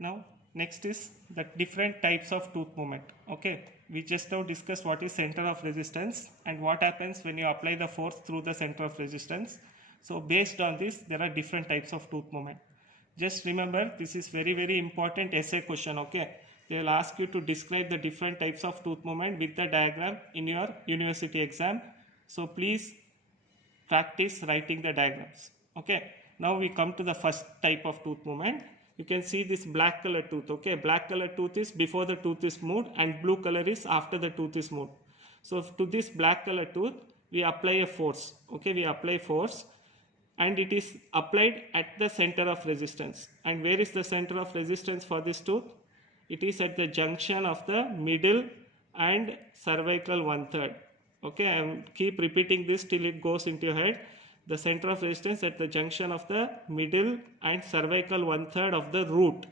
Now next is the different types of tooth movement. Okay, we just now discussed what is center of resistance and what happens when you apply the force through the center of resistance. So based on this, there are different types of tooth movement. Just remember, this is very important essay question. Okay, they will ask you to describe the different types of tooth movement with the diagram in your university exam. So please practice writing the diagrams. Okay, now we come to the first type of tooth movement. You can see this black color tooth. Okay, black color tooth is before the tooth is moved and blue color is after the tooth is moved. So to this black color tooth we apply a force. Okay, we apply force and it is applied at the center of resistance. And where is the center of resistance for this tooth? It is at the junction of the middle and cervical 1/3. Okay, I will keep repeating this till it goes into your head. The center of resistance at the junction of the middle and cervical 1/3 of the root.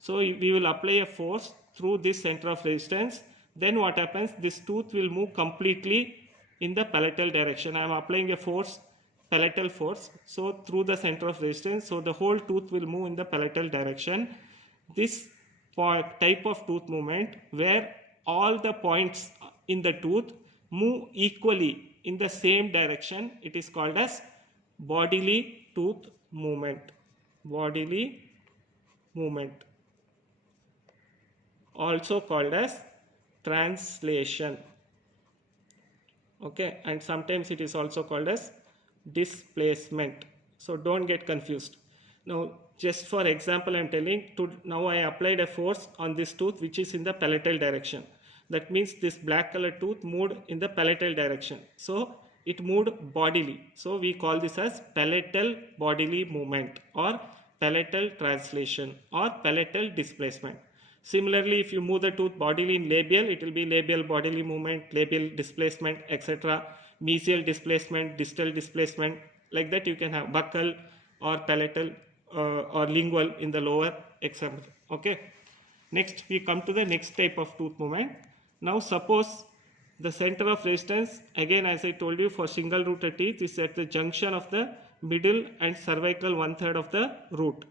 So we will apply a force through this center of resistance. Then what happens? This tooth will move completely in the palatal direction. I am applying a force, palatal force, so through the center of resistance. So the whole tooth will move in the palatal direction. This type of tooth movement where all the points in the tooth move equally in the same direction, it is called as bodily tooth movement. Bodily movement, also called as translation. Okay, and sometimes it is also called as displacement. So don't get confused. Now just for example I am telling, now I applied a force on this tooth which is in the palatal direction. That means this black color tooth moved in the palatal direction. So it moved bodily. So we call this as palatal bodily movement or palatal translation or palatal displacement. Similarly, if you move the tooth bodily in labial, it will be labial bodily movement, labial displacement, etc. Mesial displacement, distal displacement, like that you can have buccal or palatal or lingual in the lower example. Okay. Next we come to the next type of tooth movement. Now suppose the center of resistance, again as I told you, for single rooted teeth is at the junction of the middle and cervical 1/3 of the root.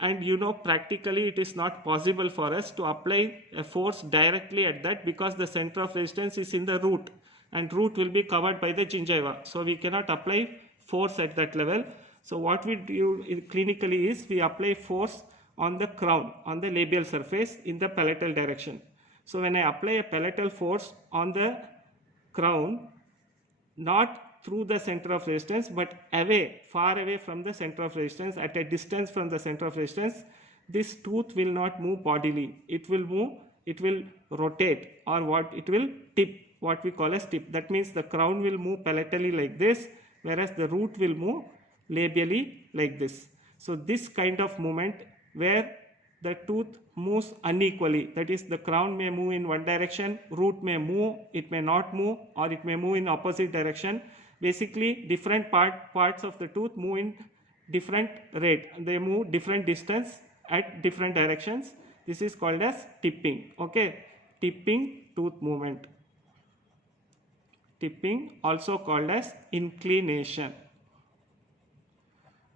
And you know, practically it is not possible for us to apply a force directly at that because the center of resistance is in the root and root will be covered by the gingiva. So we cannot apply force at that level. So what we do clinically is we apply force on the crown, on the labial surface in the palatal direction. So when I apply a palatal force on the crown, not through the center of resistance but away, far away from the center of resistance, at a distance from the center of resistance, this tooth will not move bodily. It will move, it will rotate, or what it will tip, what we call as tip. That means the crown will move palatally like this, whereas the root will move labially like this. So this kind of movement where the tooth moves unequally, that is the crown may move in one direction, root may move, it may not move, or it may move in opposite direction. Basically different parts of the tooth move in different rate, they move different distance at different directions. This is called as tipping. Okay, tipping tooth movement. Tipping, also called as inclination.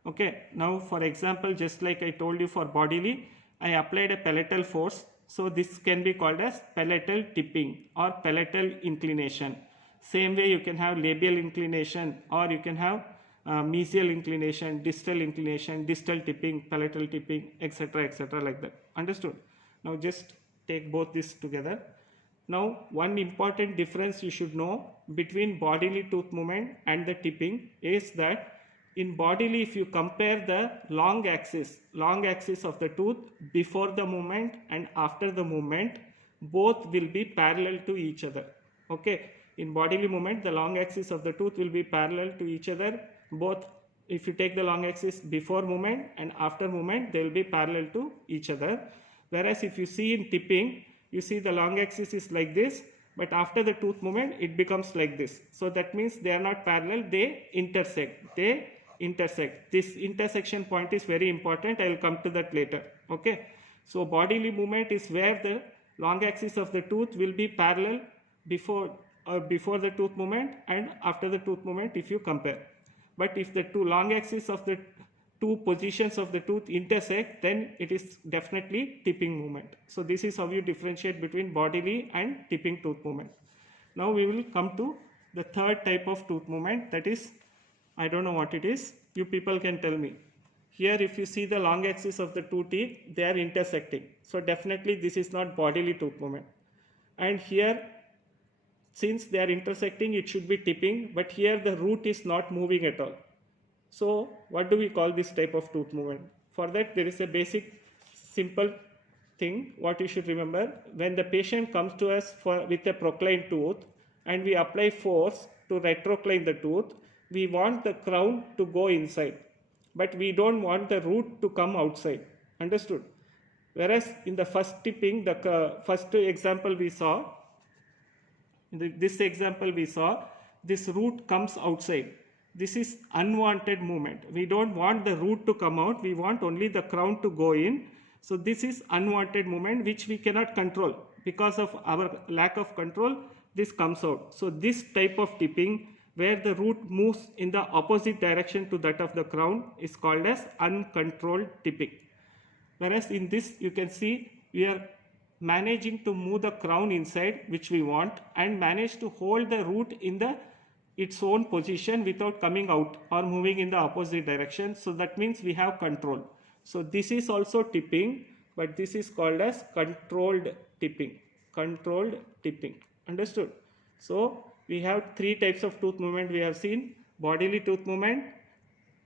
Okay, now for example, just like I told you for bodily, I applied a palatal force. So this can be called as palatal tipping or palatal inclination. Same way you can have labial inclination, or you can have mesial inclination, distal tipping, palatal tipping, etc., like that. Understood? Now just take both this together. Now one important difference you should know between bodily tooth movement and the tipping is that in bodily, if you compare the long axis of the tooth before the movement and after the movement, both will be parallel to each other. Okay, in bodily movement, the long axis of the tooth will be parallel to each other. Both, if you take the long axis before movement and after movement, they will be parallel to each other. Whereas if you see in tipping, you see the long axis is like this, but after the tooth movement, it becomes like this. So that means they are not parallel, they intersect. This intersection point is very important. I will come to that later. Okay, so bodily movement is where the long axis of the tooth will be parallel before the tooth movement and after the tooth movement if you compare. But if the two long axis of the two positions of the tooth intersect, then it is definitely tipping movement. So this is how you differentiate between bodily and tipping tooth movement. Now we will come to the third type of tooth movement, that is, I don't know what it is, you people can tell me. Here if you see the long axis of the two teeth, they are intersecting. So definitely this is not bodily tooth movement. And here, since they are intersecting, it should be tipping, but here the root is not moving at all. So what do we call this type of tooth movement? For that, there is a basic simple thing what you should remember. When the patient comes to us with a proclined tooth and we apply force to retrocline the tooth, we want the crown to go inside, but we don't want the root to come outside. Understood? Whereas in the first tipping, the first example we saw, in this example we saw, this root comes outside. This is unwanted movement. We don't want the root to come out, we want only the crown to go in. So this is unwanted movement which we cannot control. Because of our lack of control, this comes out. So this type of tipping, where the root moves in the opposite direction to that of the crown, is called as uncontrolled tipping. Whereas in this you can see we are managing to move the crown inside, which we want, and manage to hold the root in its own position without coming out or moving in the opposite direction. So that means we have control. So this is also tipping, but this is called as controlled tipping. Controlled tipping. Understood? So we have three types of tooth movement we have seen: bodily tooth movement,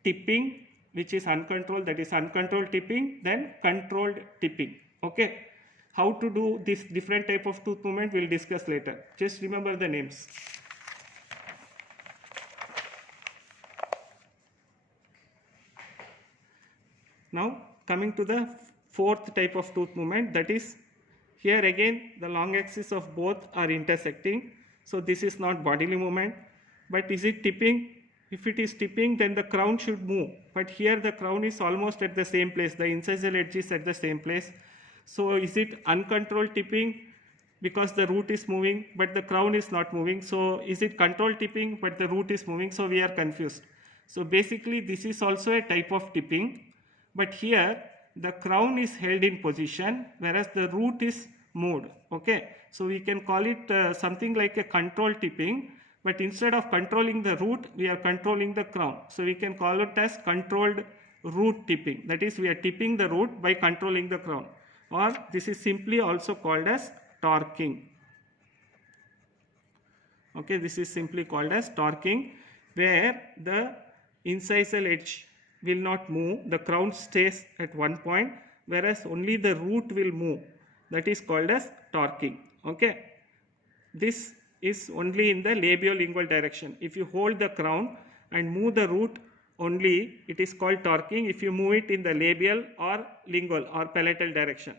tipping, which is uncontrolled, that is uncontrolled tipping, then controlled tipping. Okay. How to do this different type of tooth movement we'll discuss later. Just remember the names. Now coming to the fourth type of tooth movement, that is, here again the long axis of both are intersecting. So this is not bodily movement, but is it tipping? If it is tipping, then the crown should move, but here the crown is almost at the same place, the incisal edge is at the same place. So is it uncontrolled tipping because the root is moving but the crown is not moving? So is it controlled tipping but the root is moving? So we are confused. So basically this is also a type of tipping, but here the crown is held in position whereas the root is moved. Okay, so we can call it something like a controlled tipping, but instead of controlling the root, we are controlling the crown. So we can call it as controlled root tipping. That is, we are tipping the root by controlling the crown. Or this is simply also called as torquing. Okay, this is simply called as torquing, where the incisal edge will not move, the crown stays at one point, whereas only the root will move. That is called as torquing. Okay, this is only in the labiolingual direction. If you hold the crown and move the root only, it is called torquing. If you move it in the labial or lingual or palatal direction.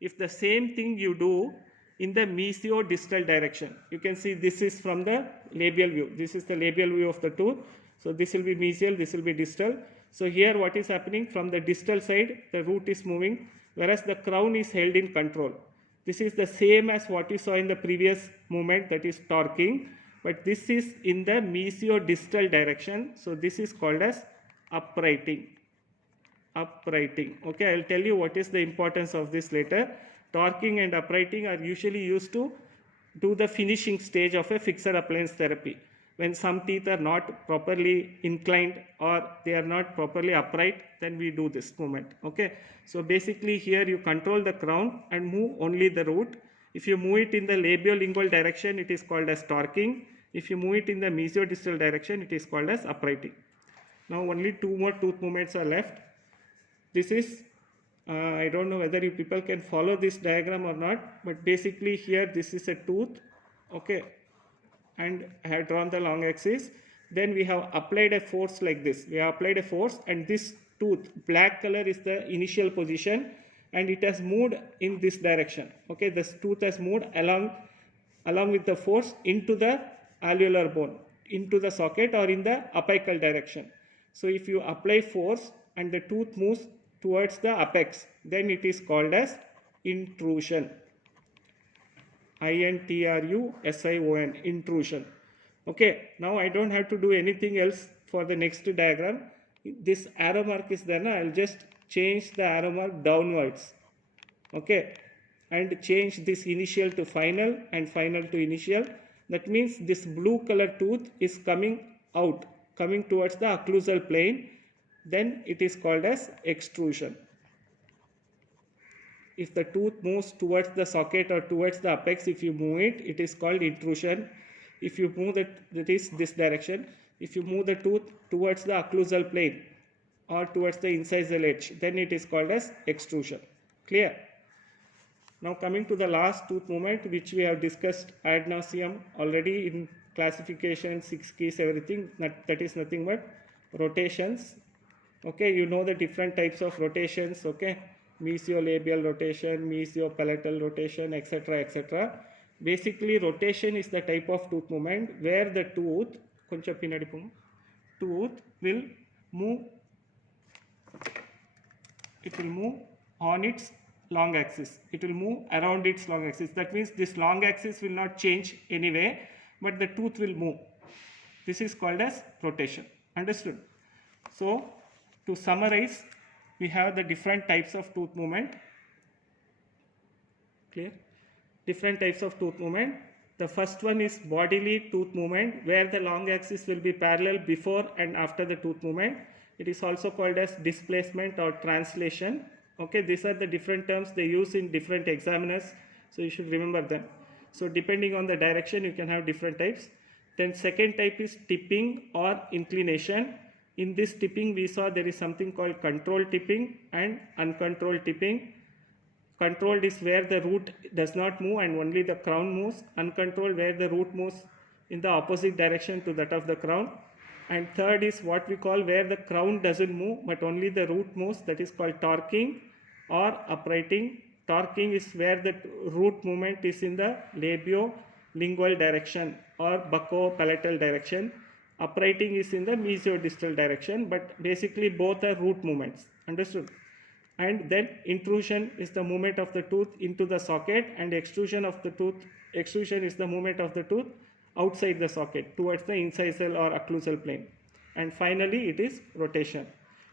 If the same thing you do in the mesiodistal direction, you can see this is from the labial view. This is the labial view of the tooth. So this will be mesial, this will be distal. So here what is happening, from the distal side, the root is moving, whereas the crown is held in control. This is the same as what you saw in the previous movement, that is torquing, but this is in the mesiodistal direction. So this is called as uprighting. Uprighting. Okay, I will tell you what is the importance of this later. Torquing and uprighting are usually used to do the finishing stage of a fixed appliance therapy. When some teeth are not properly inclined or they are not properly upright, then we do this movement. Okay, so basically here you control the crown and move only the root. If you move it in the labiolingual direction, it is called as torquing. If you move it in the mesiodistal direction, it is called as uprighting. Now only two more tooth movements are left. This is, I don't know whether you people can follow this diagram or not, but basically here this is a tooth. Okay, and I have drawn the long axis. Then we have applied a force like this. We have applied a force, and this tooth, black color, is the initial position, and it has moved in this direction. Okay, this tooth has moved along with the force into the alveolar bone, into the socket or in the apical direction. So if you apply force and the tooth moves towards the apex, then it is called as intrusion. Intrusion. Okay, now I don't have to do anything else for the next diagram. this arrow mark is there, I'll just change the arrow mark downwards. Okay, and change this initial to final and final to initial. That means this blue color tooth is coming out, coming towards the occlusal plane. Then it is called as extrusion. If the tooth moves towards the socket or towards the apex, if you move it, it is called intrusion. If you move that is this direction. If you move the tooth towards the occlusal plane or towards the incisal edge, then it is called as extrusion. Clear? Now coming to the last tooth movement, which we have discussed ad nauseum already in classification, 6 keys, everything. That is nothing but rotations. Okay, you know the different types of rotations. Okay, mesiolabial rotation, mesiopalatal rotation, etc., etc. Basically, rotation is the type of tooth movement where the tooth will move. It will move on its long axis. It will move around its long axis. That means this long axis will not change anyway, but the tooth will move. This is called as rotation. Understood? So, to summarize, we have the different types of tooth movement. Clear? Different types of tooth movement. The first one is bodily tooth movement, where the long axis will be parallel before and after the tooth movement. It is also called as displacement or translation. Okay, these are the different terms they use in different examiners, so you should remember them. So depending on the direction, you can have different types. Then second type is tipping or inclination. In this tipping, we saw there is something called controlled tipping and uncontrolled tipping. Controlled is where the root does not move and only the crown moves. Uncontrolled, where the root moves in the opposite direction to that of the crown. And third is what we call where the crown doesn't move but only the root moves. That is called torquing or uprighting. Torquing is where the root movement is in the labio-lingual direction or bucco-palatal direction. Uprighting is in the mesiodistal direction, but basically both are root movements. Understood? And then intrusion is the movement of the tooth into the socket, and extrusion is the movement of the tooth outside the socket towards the incisal or occlusal plane. And finally, it is rotation.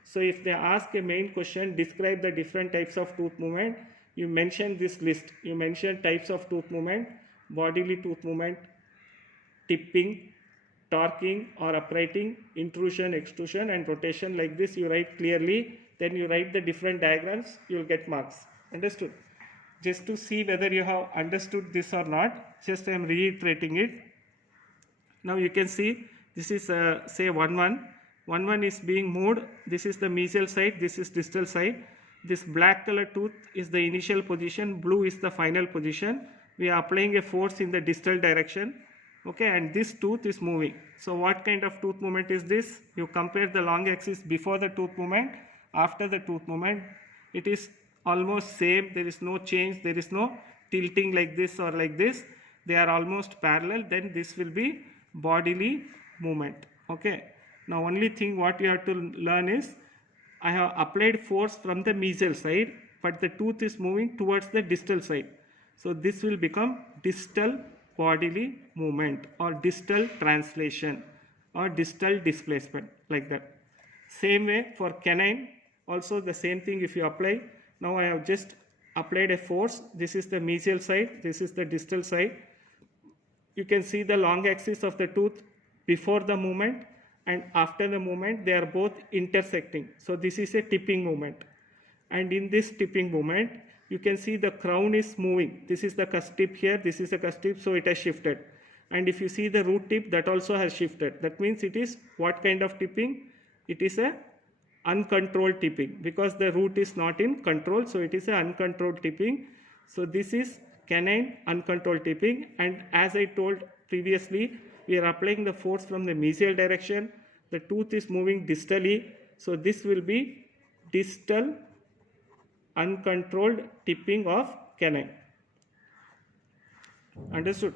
So if they ask a main question, describe the different types of tooth movement, you mention this list. You mention types of tooth movement, bodily tooth movement, tipping, torquing or uprighting, intrusion, extrusion and rotation. Like this you write clearly, then you write the different diagrams, you will get marks. Understood? Just to see whether you have understood this or not, just I am reiterating it. Now you can see this is say 1-1. 1-1 is being moved. This is the mesial side, this is distal side. This black color tooth is the initial position, blue is the final position. We are applying a force in the distal direction. Okay, and this tooth is moving. So what kind of tooth movement is this? You compare the long axis before the tooth movement, after the tooth movement. It is almost same. There is no change. There is no tilting like this or like this. They are almost parallel. Then this will be bodily movement. Okay. Now only thing what you have to learn is I have applied force from the mesial side, but the tooth is moving towards the distal side. So this will become distal bodily movement or distal translation or distal displacement, like that. Same way for canine, also the same thing if you apply. Now I have just applied a force. This is the mesial side, this is the distal side. You can see the long axis of the tooth before the movement and after the movement, they are both intersecting. So this is a tipping movement. And in this tipping movement, you can see the crown is moving. This is the cusp tip here, this is the cusp tip, so it has shifted. And if you see the root tip, that also has shifted. That means it is what kind of tipping? It is a uncontrolled tipping because the root is not in control, so it is a uncontrolled tipping. So this is canine uncontrolled tipping, and as I told previously, we are applying the force from the mesial direction. The tooth is moving distally, so this will be distal uncontrolled tipping of canine. Understood?